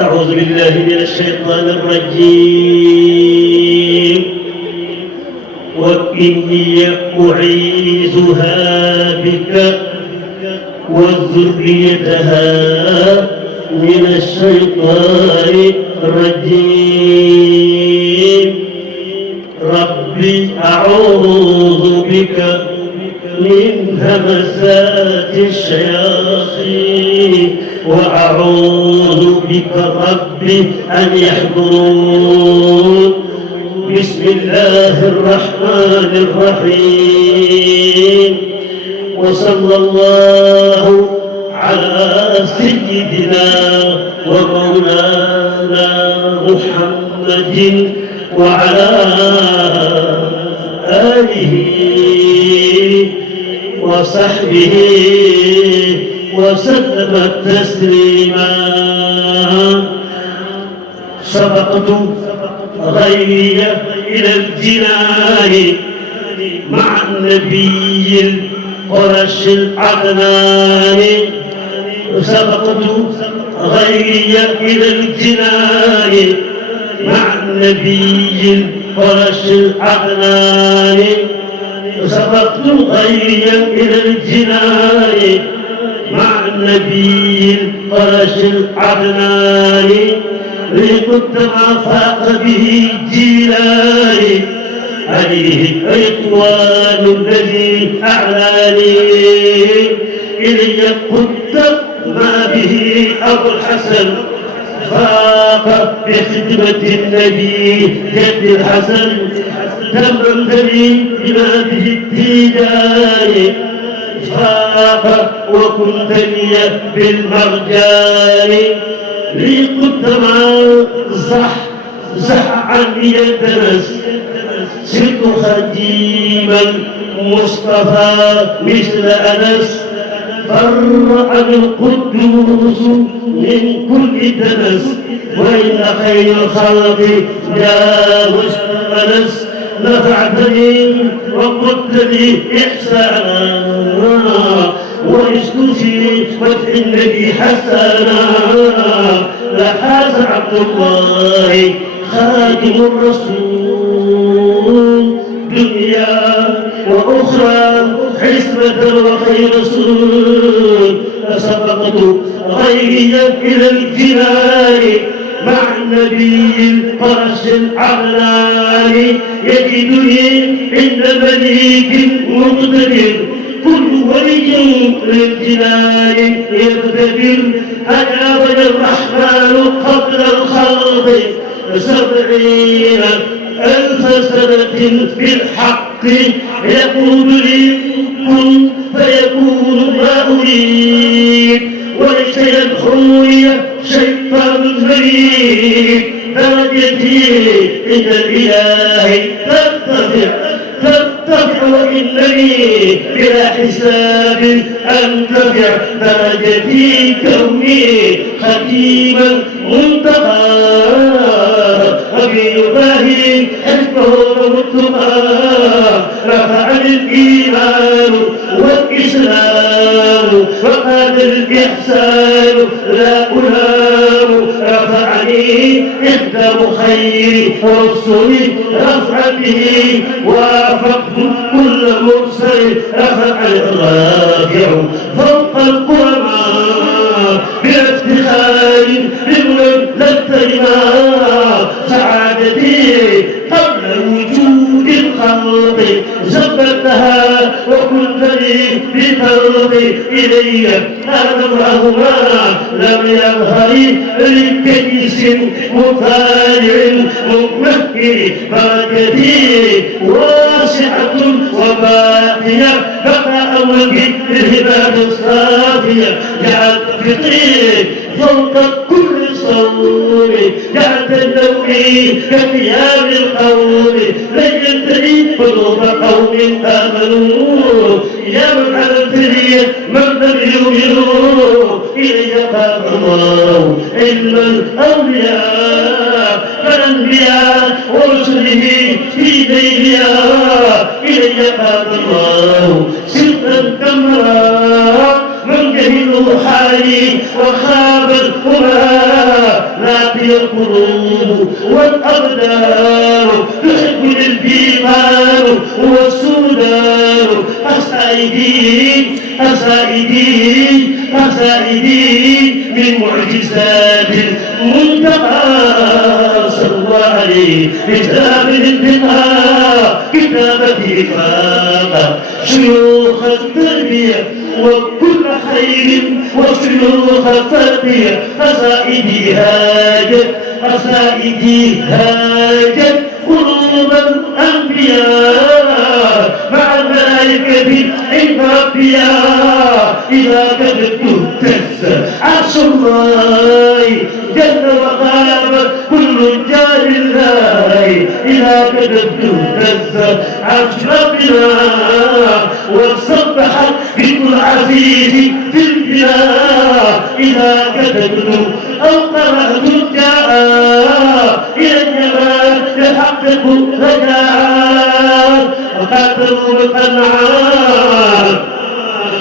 أعوذ بالله من الشيطان الرجيم وإني أعيذها بك وذريتها من الشيطان الرجيم ربي أعوذ بك من همزات الشياطين وأعوذ بك ربي أن يحضرون بسم الله الرحمن الرحيم وصلى الله على سيدنا ومولانا محمد وعلى آله وصحبه وسلم تسليما سبقت غيري إلى الجنان مع النبي القرش العدنان سبقت غيري إلى الجنان مع النبي القرش العدنان سبقت غيري إلى الجنان مع النبي القرش العدنان لقد ما فاق به الجيلان عليه رضوان الذي أعلاني إلي قد ما به أبو الحسن فاق بخدمة النبي جد الحسن تممتني بما به التيجان فاق وكنتني بالمرجان لي قد ما زح عني الدنس صرت خديما مصطفى مثل أنس فرعني القدوس من كل دنس وإن خير الخلق جاوز أنس نفعتني وقلت لي إحسانا وعشت في فتح النبي حسنا لحاز عبد الله خادم الرسول دنيا وأخرى حسبة وخير رسول فسبقت غيري إلى الجنان مع النبي القرش العلان يجدني عند مليك مقتدر كل ولي للجنان يقتدر أجاب الرحمن قبل الخلق 70,000 سنة بالحق يقول لي كن فيكون ما أريد وليس يدخلني شيطان مريد درجتي عند الإله ترتفع وإنني بلا حساب أنتفع درجتي كوني خديما منتقى أبي يباهي حزبه والتقى رفعني الإيمان والإسلام وقال الإحسان لا أنام رفعني إقدام خير رسل رفع به وافقت كل مرسل رفع الرافع فوق القرآن بلا افتخار بمن للترما سعادتي قبل وجود الخلق زبتها وكنت لي بخلقي إلي أمرهما لم يظهر لكيس مطالع ممكن بركتي واسعة وباقية بقاء وجد الهبات الصافية جعلت فطري فوق كل صور جعلت النوعي كثياب القوم لينتهي قلوب قوم آمنوا يا من علمتني من لم يؤمنوا إلي قام الله علم الأولياء فالأنبياء ورسله في دينها إلي قام الله سرا كمرا من جهلوا حالي وخاب القرى لا هذه القلوب والأبدان تحب الإيمان والسودان أسائدين من معجزات المنتقى صلى الله عليه كتاب الانتقاء كتابة إفاقة شيوخ التربية وكل خير وشيوخ التربية أسائدي هاجت قلوب الأنبياء مع الملائكة عند ربيا إذا كتبت اهتز عرش الله جل وغاب كل جار الله إذا كتبت اهتز عرش ربنا وسبح بكل عزيز في البلاد إذا كتبت أو قرأت جاء إلى الجمال يحقق رجاء وقاتلوا بالقنعان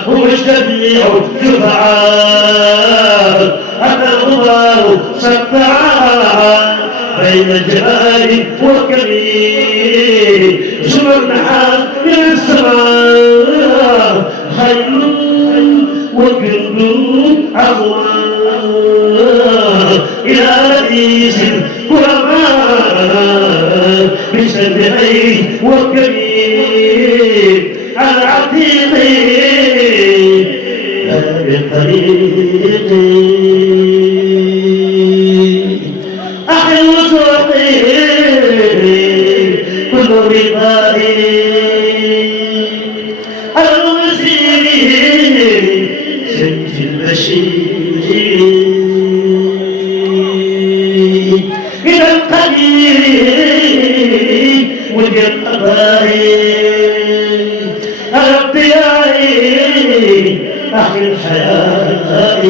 هو الشفيع الشفعاء أتى الغبار سبعان بين الجبال والكبير سمى النحاس من السماء خير وجند عظمان إلى رئيس الكرماء بسبعيه والكبير على عتيقه بالطريق أخي وسوقي كل رضائي المسير سيف البشير إلى القدير وجه القضاء أخي الحياة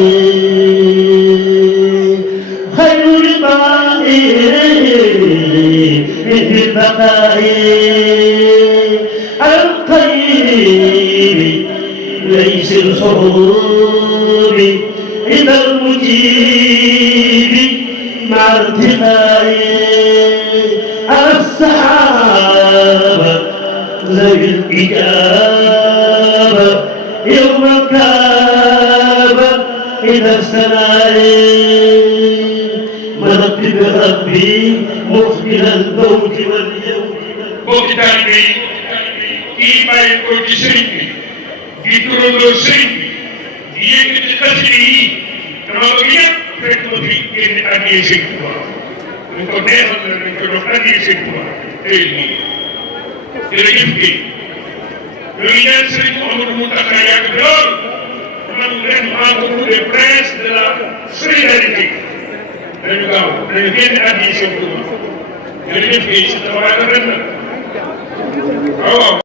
خير لقاء من البقاء على القريب ليس الحروب إذا المجيب مع ارتقاء على السحابة ذوي الإجابة يوم الكابة إلى السماء مرت بربي مخبر الموت واليوم bokki taalibe yi kii bàyyi ko ci sëriñ bi di turandoo sëriñ bi di yëkkati xasida yi dama bëgg yëpp fekk ma fi génn addiyee sëriñ Tuubaa dañ ko neexal na dañ ko dox addiyee sëriñ Tuubaa tey nii jërëjëf Guèye ñoo ngi ñaan sëriñ Mouhamadou Mountakha yàgg lool man ren maa ko tuddee prince de la solidarité dañu gaaw dañu génn addiyee sëriñ Tuubaa jërëjëf Guèye si taxawaay la ren na waaw